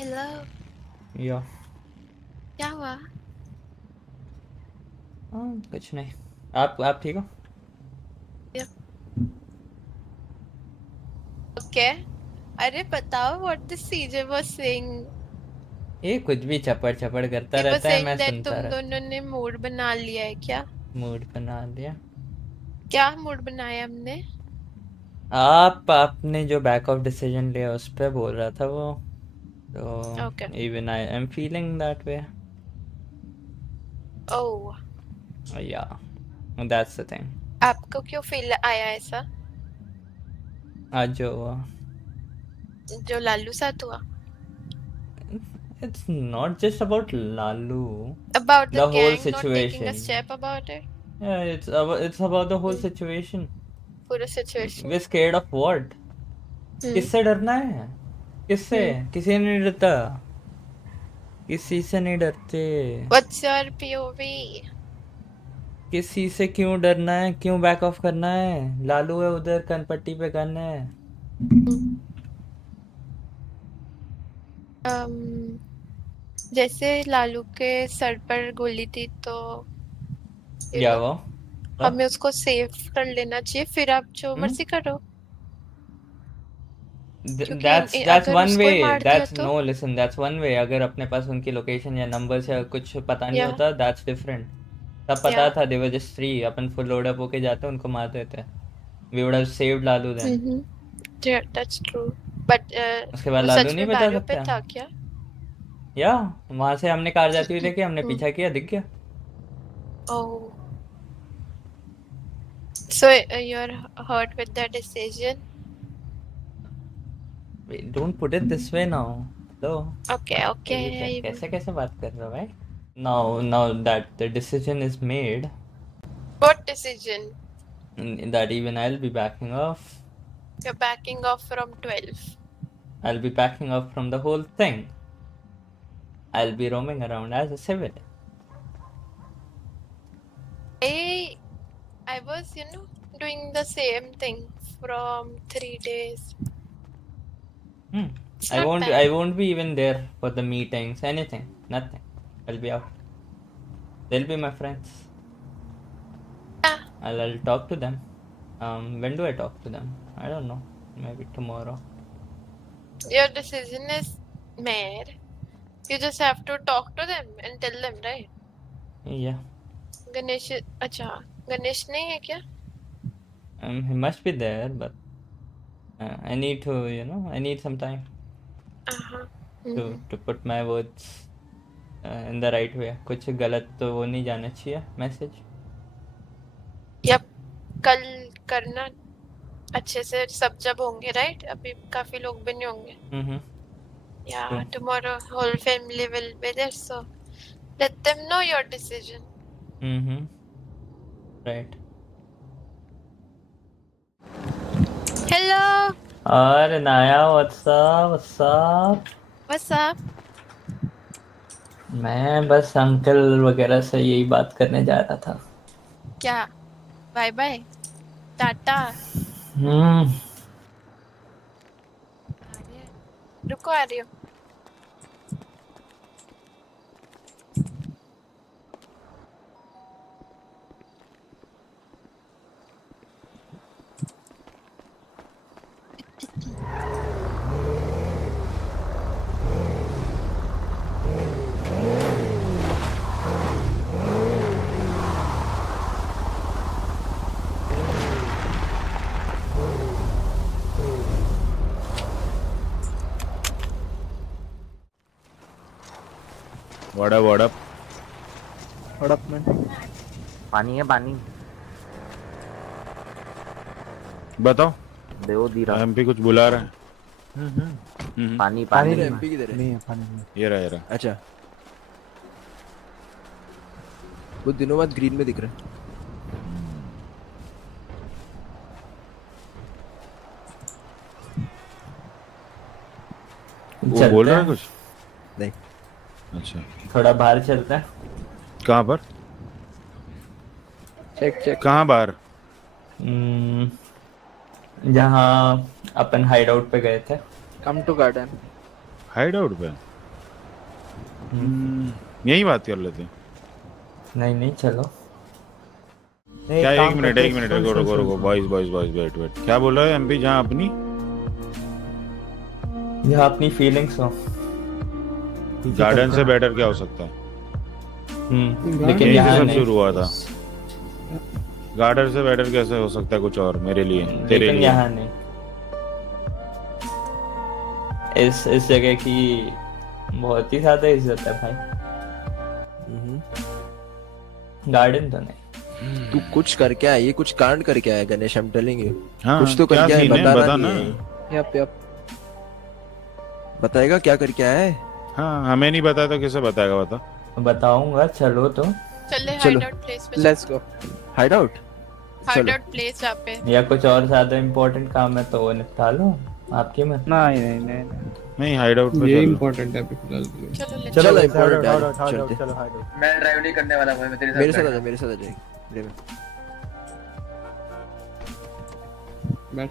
Hello. या क्या हुआ? कुछ नहीं। आप ठीक हो? ओके। अरे बताओ what the CJ was saying. ये कुछ भी चपड़ चपड़ करता He was रहता है, saying मैं that सुनता तुम रहता। दोनों ने मूड बना लिया है क्या? मूड बना दिया। क्या मूड बनाया हमने? आपने जो बैक ऑफ डिसीजन लिया उस पे बोल रहा था वो। ओके। तो even I am feeling that way. Oh. Yeah that's the thing. आपको क्यों फील आया ऐसा? आज जो जो लालू साथ हुआ? It's not just about Lalu, About the the whole gang not taking a situation. step about it? It's about the whole hmm, situation. पूरा situation. We scared of what? Hmm. किससे डरना है? किससे? हम्म। किसी ने नहीं डरता। किसी से नहीं डरते। What's your POV? किसी से क्यों डरना है? क्यों बैक ऑफ करना है? लालू है उधर, कनपट्टी पे गन है। um, जैसे लालू के सर पर गोली थी तो यू या नो वो हमें उसको सेव कर लेना चाहिए, फिर आप जो मर्जी करो। क्योंकि दैट्स अगर वन वे। उसको ही मार दिया दैट्स तो। No, listen, that's one way. अगर अपने पास उनकी लोकेशन या नंबर्स या कुछ पता नहीं या होता, दैट्स डिफरेंट। तब या पता था दे वर जस्ट थ्री, अपन फुल लोड अप होके जाते उनको मार देते। We would have saved Lalu then. That's true. But उसके बाद वो लालू सच नहीं में बचा बैरियो पे सकता। था क्या? या वहां से हमने कार जाती हुई देखी, हमने पीछा किया, दिख गया। Oh. So you are hurt with the decision? Don't put it this way now. लो, ओके ओके। ये कैसे कैसे बात कर रहे हो भाई? Now that the decision is made, what decision? that even I'll be backing off. You are backing off from 12? I'll be backing off from the whole thing. I'll be roaming around as a civil. I was doing the same thing from 3 days. It's I not won't. bad. I won't be even there for the meetings. Anything. Nothing. I'll be out. They'll be my friends. Yeah. I'll talk to them. When do I talk to them? I don't know. Maybe tomorrow. Your decision is made. You just have to talk to them and tell them, right? Yeah. Ganesh, अच्छा गणेश नहीं है क्या? He must be there, but I need to. I need some time हाँ। to put my words in the right way. कुछ गलत तो वो नहीं जाना चाहिए मैसेज। यप। कल करना अच्छे से, सब जब होंगे, राइट? अभी काफी लोग भी नहीं होंगे। Yeah, True. tomorrow whole family will be there, so let them know your decision. Right. Hello. अरे नाया, व्हाट्स अप? What's up? मैं बस अंकल वगैरह से यही बात करने जा रहा था। क्या? बाय बाय, टाटा। रुको, आ रही हो। What up, what up? What up, man? पानी है पानी। बताओ। देवो दीरा। एमपी कुछ बुला रहा है। पानी पानी एमपी किधर है? नहीं है पानी नहीं। ये रहा। अच्छा, कुछ दिनों बाद ग्रीन में दिख रहा है। वो बोल रहा है कुछ? नहीं। अच्छा, थोड़ा बाहर चलते हैं। कहाँ पर? चेक कहाँ बाहर? जहाँ अपन हाइड आउट पे गए थे। Come to garden. Hide out पे? यही बात कर लेते हैं। नहीं नहीं चलो। नहीं, क्या काम एक मिनट करते- एक मिनट सुन- रुको सुन- रुको सुन- रुको सुन। Boys boys boys wait wait क्या बोल रहा है एमपी जहाँ अपनी जहाँ अपनी फीलिंग्स हो। गार्डन से बेटर क्या हो सकता है? लेकिन यहीं से यहाँ सब नहीं। शुरू हुआ था। गार्डन से बेटर कैसे हो सकता है कुछ और मेरे लिए तेरे लेकिन लिए? यहाँ नहीं। इस जगह की बहुत ही ज्यादा इज्जत है भाई। गार्डन तो नहीं। तू कुछ करके आया, ये कुछ कांड करके आया Ganesh, I am telling you. हाँ, कुछ तो क्या करके आया, सीन है बताना बता नहीं ना। है। यप बताएगा क्या करके आया है? हाँ हमें नहीं बताया तो किसे बताएगा बता। बताऊंगा चलो तो। चले चलो। हाइड आउट प्लेस पे। Let's go. Hide out. Hide चलो। आउट प्लेस जहाँ पे या कुछ और ज्यादा इम्पोर्टेंट काम है तो वो निपटा लो आपकी में। नहीं नहीं नहीं नहीं। नहीं हाइड आउट पे ये चल लो। इम्पोर्टेंट है अभी फिलहाल के लिए। चलो ले चलो हाइड इम्पोर्टेंट आउट है, हाइड चलते। आउट चलो हाइड आउट। मैं ड्राइव नहीं करने वाला भाई, मैं तेरे साथ मेरे साथ बैठना। आजा, मेरे साथ आ जाएगी। बैठ।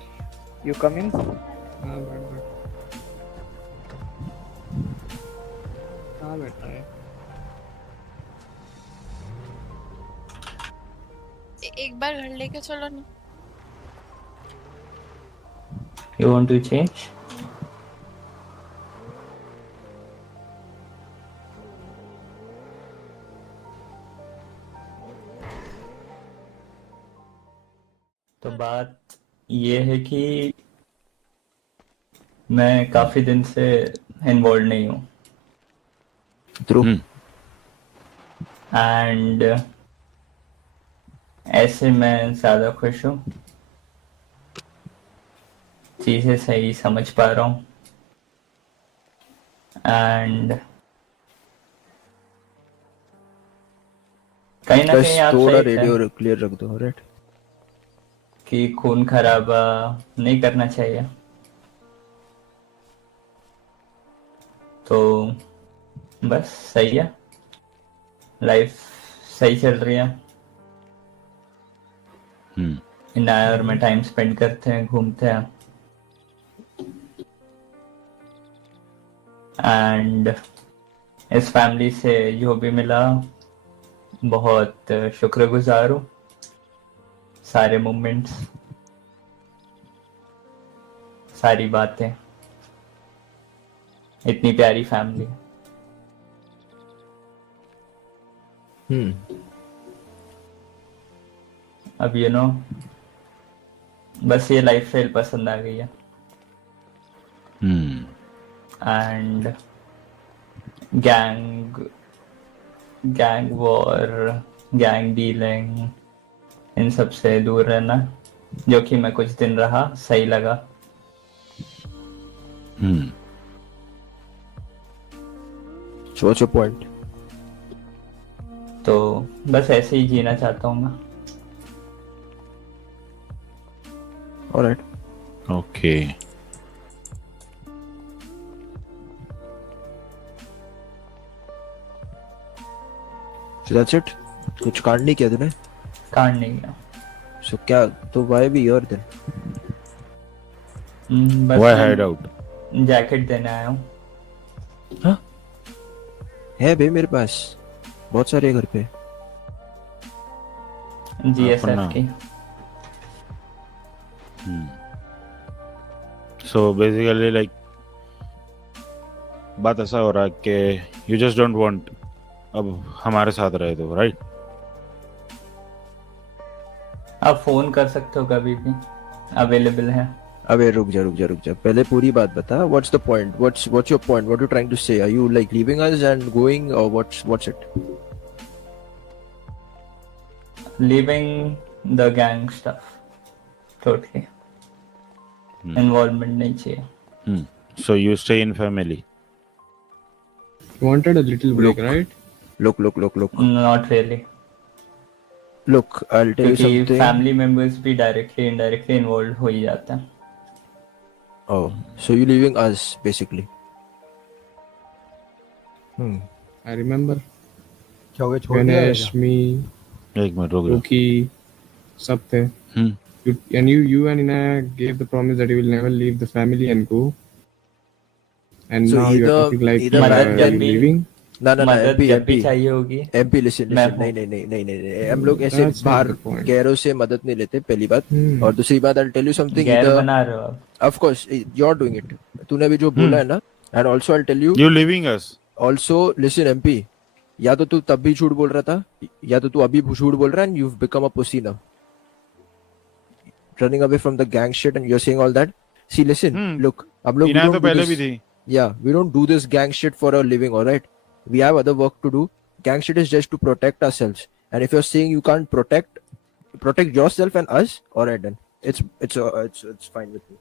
यू कम इन। हाँ बैठ बैठ। हाँ बैठा है। एक बार घर लेके चलो ना। You want to change? तो बात ये है कि मैं काफी दिन से इन्वॉल्व नहीं हूँ ट्रू। एंड ऐसे मैं ज्यादा खुश हूँ, चीजें सही समझ पा रहा हूँ एंड कहीं ना बस कहीं आप थोड़ा सही थे रेडियो क्लियर रख दो, राइट? कि खून खराबा नहीं करना चाहिए। तो बस सही है, लाइफ सही चल रही है। इनाया और मैं टाइम स्पेंड करते हैं, घूमते हैं एंड इस फैमिली से जो भी मिला बहुत शुक्रगुजार हूँ। सारे मोमेंट्स, सारी बातें, इतनी प्यारी फैमिली। अब यू नो बस ये लाइफ स्टाइल पसंद आ गई है and gang war, gang dealing, इन सब से दूर रहना, जो कि मैं कुछ दिन रहा, सही लगा। So what's your point? तो बस ऐसे ही जीना चाहता हूँ मैं। Alright. Okay So that's it? कुछ कांड नहीं किया तूने? कांड नहीं गया। So क्या तो why be here then? बस व्हाई मैं हाइड आउट? जैकेट देने आया हूँ। है बे मेरे पास बहुत सारे घर पे। जीएसएफ अपना। की। सो बेसिकली लाइक बात ऐसा हो रहा है कि यू जस्ट डोंट वांट अब हमारे साथ रहे तो, राइट? आप फोन कर सकते हो कभी भी, अवेलेबल है। अबे रुक जा पहले पूरी बात बता। What's the point? What's your point? What are you trying to say? Are you like leaving us and going, or what's it? Leaving the gang stuff, totally. Involvement नहीं चाहिए। So you stay in family. You wanted a little break, right? Look. Not really, Look, I'll tell you क्योंकि something. Family members भी directly indirectly involve हो ही जाते हैं। Oh, so you leaving us basically? I remember. क्या हो गया, छोड़ दिया Ganesh, me, एक मिनट रुक जा। Ruki, सब थे. You and Ina gave the promise that you will never leave the family and go. And So now you are either- talking like either you Madad are जब भी leaving. ना ना ना मदद एमपी जब भी एमपी चाहिए होगी एमपी लिसन मैं लिसन हूँ। नहीं हम लोग ऐसे That's not बाहर the point. गैरों से मदद नहीं लेते, पहली बात। Hmm. और दूसरी बात, I'll tell you something, गैर either बना रहे हो आप। of course you're doing it, तूने अभी जो बोला है ना, and also I'll tell you, you living us. also listen MP, या तो तू तब भी झूठ बोल रहा था, या तो तू अभी झूठ बोल रहा है, and you've become a pussy now, running away from the gang shit and you're saying all that. See listen, look, हम लोग we इनाया तो don't do पहले this, भी थी। yeah, we don't do this gang shit for a living, all right? We have other work to do. Gang shit is just to protect ourselves, and if you're saying you can't protect yourself and us, all right then, it's fine with me.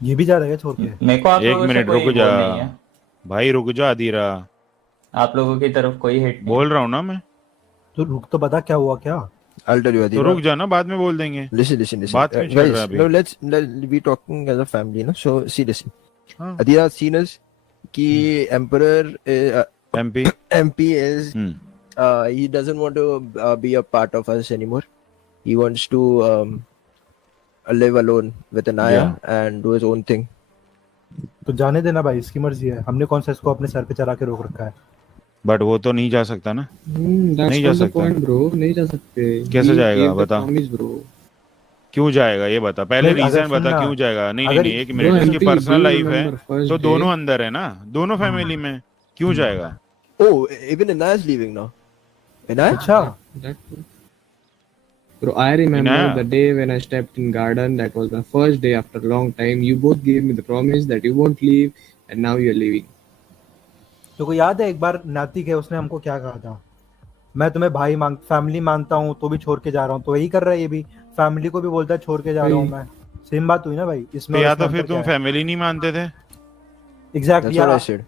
ये भी जा रहा है छोड़ के। मेरे को आप एक लोगों से मिनट कोई रुक वो जा नहीं है, भाई, रुक जा अधीरा, आप लोगों की तरफ कोई हिट नहीं बोल रहा हूँ ना मैं। तो रुक तो बता क्या हुआ क्या। I'll tell you, तो Adira. रुक जा ना, बाद में बोल देंगे। Listen. बात क्यों छेड़ रहा है Guys, अभी? no, let we talking as a family, no? So see, listen. हाँ। Adira seen us कि Emperor MP MP is he doesn't want to be a part of us anymore. He wants to live alone with Anaya and do his own thing. तो जाने देना भाई, इसकी मर्जी है, हमने कौन सा इसको अपने सर पे चढ़ा के रोक रखा है। बट वो तो नहीं जा सकता ना। That's नहीं जा not the सकता। point, bro. नहीं जा सकते। कैसे He जाएगा, gave the बता। promise, bro. क्यों जाएगा ये बता, पहले नहीं, अगर रीजन बता सुनना, क्यों जाएगा। नहीं अगर- नहीं एक Bro, मिनट, इसकी MP, personal do you life है remember first तो day? दोनों अंदर है ना, दोनों फैमिली में, क्यों जाएगा। Oh, even Anaya is leaving now. Anaya? अच्छा That bro, I remember Inaya. the day when I stepped in garden. That was my first day after a long time. You both gave me the promise that you won't leave, and now you're leaving. तो को याद है एक बार नातिक है, उसने हमको क्या कहा था, मैं तुम्हें फैमिली मानता हूँ तो भी छोड़ के जा रहा हूँ, तो यही कर रहा है ये भी, फैमिली को भी बोलता है छोड़ के जा रहा हूँ मैं। सेम बात हुई ना भाई इसमें। तो या तो फिर तुम फैमिली नहीं मानते थे, That's what I said.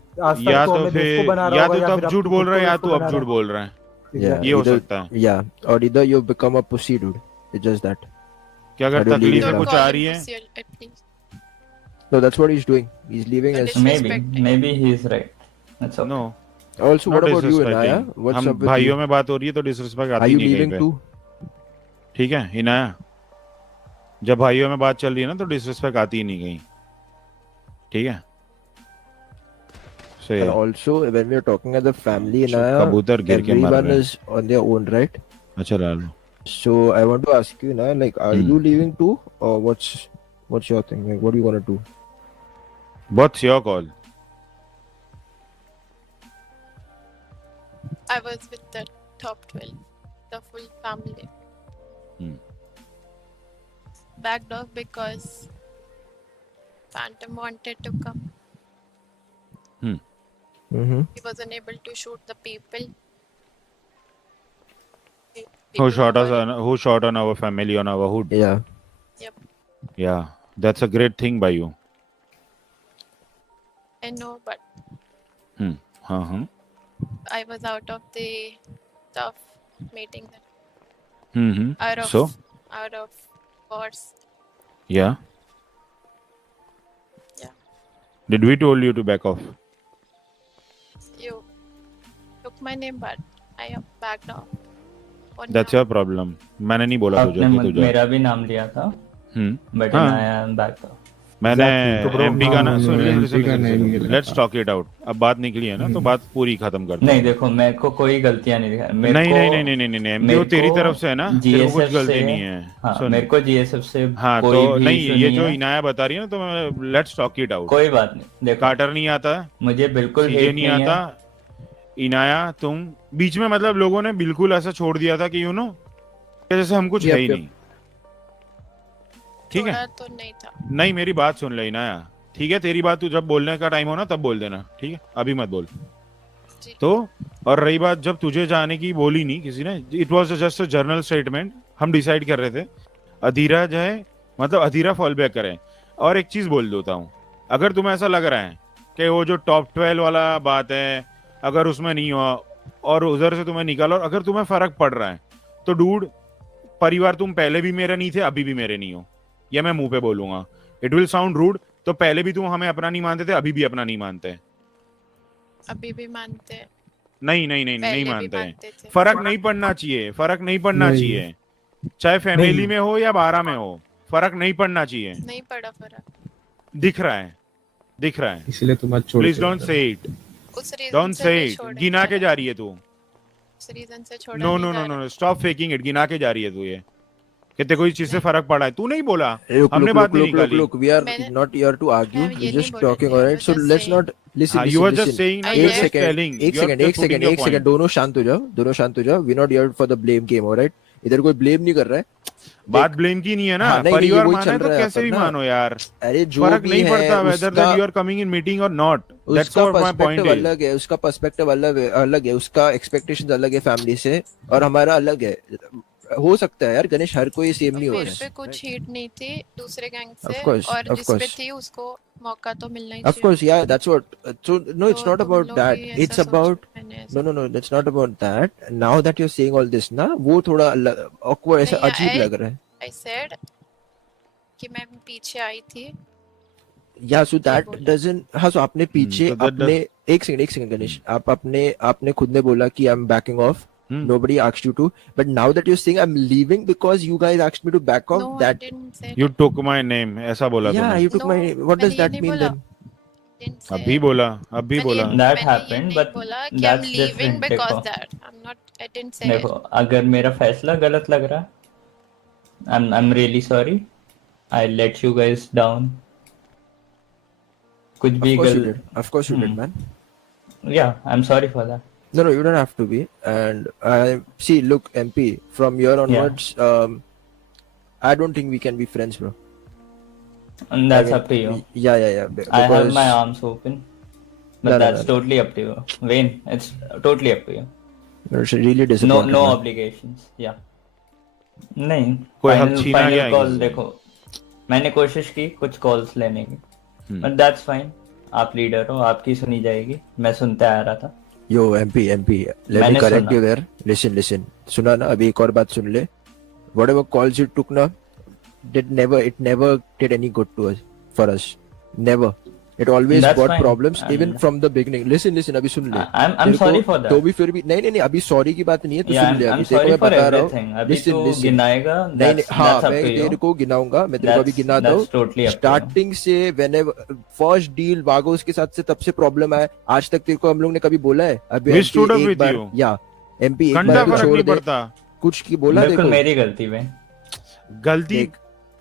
या तो फिर या तो तब झूठ बोल रहा है, या तो अब झूठ बोल रहा है, Yeah, ये हो either- सकता है। Yeah, or either you've become a pussy, dude. It's just that. कि अगर I don't तकलीफ leave है it कुछ now. आ रही है। at least. No, that's what he's doing. He's leaving us. maybe he is right, that's okay. No, Also, what about you, Anaya? What's हम up with भाइयों you? में बात हो रही है तो डिसरिस्पेक्ट Are आती you नहीं कहीं leaving पे, too? ठीक है इनाया, जब भाइयों में बात चल रही है ना तो डिसरिस्पेक्ट आती ही नहीं कहीं, ठीक है। So, And also, when we're talking as a family, So, Anaya, कबूतर गिर के मर everyone रहे हैं। is on their own, right? अच्छा Lalu, So I want to ask you, Anaya, like, are you leaving too, or what's your thing? Like, what do you want to do? what's your call? I was with the top 12, the full family. Backed off because Phantom wanted to come. Mm-hmm. He was unable to shoot the people. Who shot on our family, on our hood? Yeah. Yep, Yeah, that's a great thing by you. I know, but हाँ I was out of the stuff meeting them. Out of So course. yeah, Yeah. did we told you to back off? You took my name, but I have backed off. For That's now. your problem. मैंने नहीं बोला तुझे आपने कि तू जा। मेरा भी नाम लिया था, but हाँ। I am back off. मैंने Exactly. तो bro, एमपी का ना, हाँ, MP का नहीं मिला लेट्स था। Talk it out. अब बात निकली है ना तो बात पूरी खत्म करते नहीं हैं। देखो, मेरे को कोई गलतियां नहीं दिखा, नहीं एमपी वो तेरी तरफ से है ना, तेरे को कुछ गलती नहीं है। हाँ, सुन, मेरे को जीएसएफ से हाँ कोई तो भी नहीं, issue ये नहीं जो है। इनाया बता रही है ना, तो लेट्स टॉक इट आउट। कोई बात नहीं, देखो कार्टर नहीं आता, मुझे बिल्कुल सीजे hate नहीं है। आता, इनाया तुम बीच में, मतलब लोगों ने बिल्कुल ऐसा छोड़ दिया था कि जैसे हम कुछ है ही Yep, नहीं, ठीक है। थोड़ा तो नहीं था। नहीं मेरी बात सुन ले इनाया, ठीक है, तेरी बात तू जब बोलने का टाइम हो ना तब बोल देना, ठीक है, अभी मत बोल। जी। तो और रही बात, जब तुझे जाने की बोली नहीं किसी ने, it was just a journal statement, हम डिसाइड कर रहे थे अधीरा जाए, मतलब अधीरा फॉल बैक करें। और एक चीज बोल देता हूँ, अगर तुम्हें ऐसा लग रहा है कि वो जो टॉप 12 वाला बात है, अगर उसमें नहीं हुआ और उधर से तुम्हें निकालो, और अगर तुम्हें फर्क पड़ रहा है तो डूड, परिवार तुम पहले भी मेरे नहीं थे, अभी भी मेरे नहीं हो, ये मैं मुंह पे बोलूंगा। इट विल साउंड रूड, तो पहले भी तुम हमें अपना नहीं मानते थे, अभी भी अपना नहीं मानते। अभी भी मानते हैं, नहीं पहले भी मानते हैं। मानते थे। फर्क नहीं पड़ना चाहिए, फर्क नहीं पड़ना नहीं। चाहिए, चाहे फैमिली नहीं। में हो या 12 में हो, फर्क नहीं पड़ना चाहिए। नहीं पड़ा फर्क। दिख रहा है, दिख रहा है। इसलिए तुम मत छोड़ प्लीज के डोंट जाना। से इट, उस डोंट रीजन से से नहीं इट। छोड़ने गिना जा के रहा, जा रही है तू। उस रीजन से छोड़ा नो नहीं नो जा नो रहा। No, stop faking it. गिना के जा रही है तू ये कि तेरे को इस चीज से फर्क पड़ा है। तू नहीं बोला, Look, हमने look, बात look, नहीं look, look, निकाली। look. We are मैंने not here to argue. मैं We're ये नहीं just बोल रही talking, थी, I alright? was So just let's saying not listen, हाँ, you listen, were just listen. saying ना, I you were एक left- just सेकंड telling, एक you are सेकंड just एक putting सेकंड your एक second point। दोनों शांत हो जाओ, दोनों शांत हो जाओ. We're not here for the blame game, alright? इधर कोई blame नहीं कर रहा है. बात ब्लेम की नहीं है ना, हाँ, नहीं, नहीं, ये परिवार वही माना चल है तो रहा है कैसे यहाँ भी पर ना. मानो यार, अरे जो फर्क भी नहीं है पड़ता वेदर उसका that you are coming in meeting और नॉट। दैट्स उसका what my point perspective is. अलग है, उसका पर्सपेक्टिव अलग है, उसका एक्सपेक्टेशंस अलग है फैमिली से, और हमारा अलग है. हो सकता है यार गणेश, हर कोई सेम नहीं मेरे होता पे है. कुछ हीट नहीं थी दूसरे गैंग Of से, course, और of जिस पे course. थी उसको मौका तो मिलना ही Of चाहिए। course, yeah, that's what. So no, it's तो not तुम about लोग that. भी It's ऐसा सोचो, about मैंने no, ऐसा no, no. It's not about that. Now that you're saying all this, ना वो थोड़ा awkward, ऐसा नहीं, अजीब लग रहा है. I said कि मैं पीछे आई थी। Yeah, so that बोला। doesn't. हाँ, so आपने पीछे तो that अपने एक सेकंड गणेश, आपने खुद ने बोला कि I'm backing off. Nobody asked you to, but now that you're saying I'm leaving because you guys asked me to back off, No, I that didn't say you that. Took my name, ऐसा बोला yeah, तूने। you took No, my. What मैंने does ये that नहीं mean बोला। then? Didn't say अभी it. बोला, अभी मैंने बोला। ये- That मैंने ये happened, नहीं but बोला कि I'm that's leaving different. because देखो, that. I didn't say देखो, it. अगर मेरा फैसला गलत लग रहा है, I'm really sorry. I let you guys down. कुछ Of भी course you गल did. Of course you did, man. Yeah, I'm sorry for that. No, no, you don't have to be. And I see. Look, MP. From here onwards, I don't think we can be friends, bro. And that's I mean, up to you. Yeah, yeah, yeah. I have Because my arms open, but No, no, that's no. totally up to you. Wayne, it's totally up to you. it's really No, disappointing. no man. obligations. Yeah. नहीं, कोई हक final छीना गया final है call किसी से? देखो, मैंने कोशिश की कुछ कॉल्स लेने की, but that's fine. आप लीडर हो, आपकी सुनी जाएगी, मैं सुनते आ रहा था। Yo, MP, let me मैंने correct सुना। you there. Listen. सुना ना, अभी एक और बात सुन ले. Whatever calls you took ना, it never did any good to us, for us. Never. It always That's brought fine. problems, And- even from the beginning. Listen, अभी सुन ले. I'm तेरे sorry को for that. तो भी फिर भी नहीं, अभी सॉरी की बात नहीं है, तो Yeah, सुन ले. I'm अभी तेरे को sorry मैं for बता रहा हूँ. everything. अभी Listen, तो listen. गिनाएगा, नहीं, हाँ, that's up मैं to you. तेरे को गिनाऊंगा, मैं तेरे को अभी गिनाता हूँ. That's totally up to you. Starting से whenever फर्स्ट डील वागोस के साथ से तब से प्रॉब्लम है. आज तक तेरे को हम लोग ने कभी बोला है? अभी We MP stood up एक with बार, you. या MP एक घंटा बार तो फर्क छोड़ नहीं दे, पड़ता। कुछ की बोला बिल्कुल देखो. मेरी गलती में। गलती देख,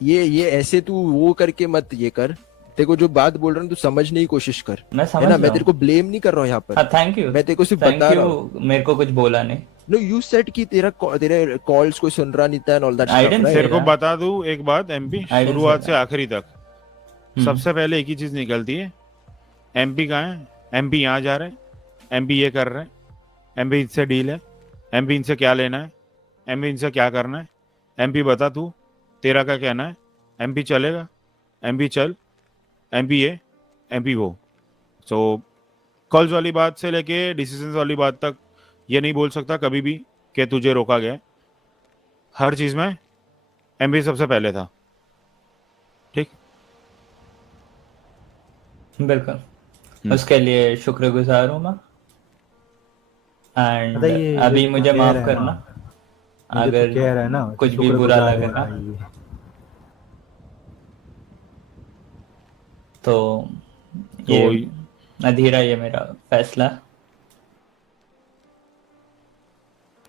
ये ऐसे तू वो करके मत ये कर. तेरे को जो बात बोल रहा हूँ तू समझने की कोशिश कर, मैं है समझ ना. रहा मैं तेरे हूँ। को ब्लेम नहीं कर रहा हूँ यहाँ पर. हाँ, थैंक यू। मैं तेरे को सिर्फ थैंक बता रहा हूँ. यू, मेरे को कुछ बोला नहीं। नो, यू सेड कि तेरे कॉल्स कोई सुन रहा नहीं था and all that I stuff, didn't say तेरे को that. बता दूं एक बात एमपी, I didn't शुरुआत say से आखिरी तक सबसे पहले एक ही चीज निकलती है, एमपी कहाँ है, एमपी यहाँ जा रहे हैं, एमपी ये कर रहे हैं, एमपी इनसे डील है, एमपी इनसे क्या लेना है, एमपी इनसे क्या करना है, एमपी बता तू तेरा क्या कहना है, एमपी चलेगा, एमपी चल, एमपी ये, एमपी वो. सो कॉल्स वाली बात से लेके डिसीजंस वाली बात तक ये नहीं बोल सकता कभी भी कि तुझे रोका गया. हर चीज में एमपी सबसे पहले था. ठीक, बिल्कुल, उसके लिए शुक्रगुजार हूँ मैं. एंड पता है ये अभी मुझे कह माफ रहा है करना ना, मुझे तो अगर कह रहा है ना कुछ भी शुक्रगुजार बुरा है लगा भाई. तो तो ये अधीरा, ये मेरा फैसला.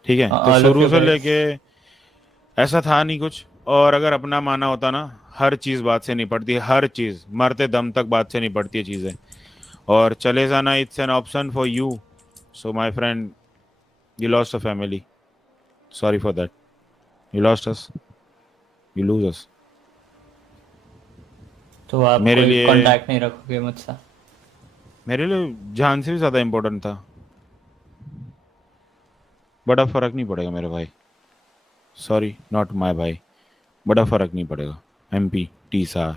ठीक है. तो all of शुरू you से guys. लेके ऐसा था नहीं कुछ, और अगर अपना माना होता ना, हर चीज बात से निपटती है, हर चीज मरते दम तक बात से निपटती है चीजें, और चले जाना it's an option for you. So my friend, you lost a family, sorry for that. You lost us, you lose us. तो आप मेरे कोई लिए- कांटेक्ट नहीं रखोगे मुझसे? मेरे लिए जान से भी ज्यादा इम्पोर्टेंट था. बड़ा फर्क नहीं पड़ेगा मेरे भाई, सॉरी, नॉट माय भाई, बड़ा फर्क नहीं पड़ेगा. एमपी टी सार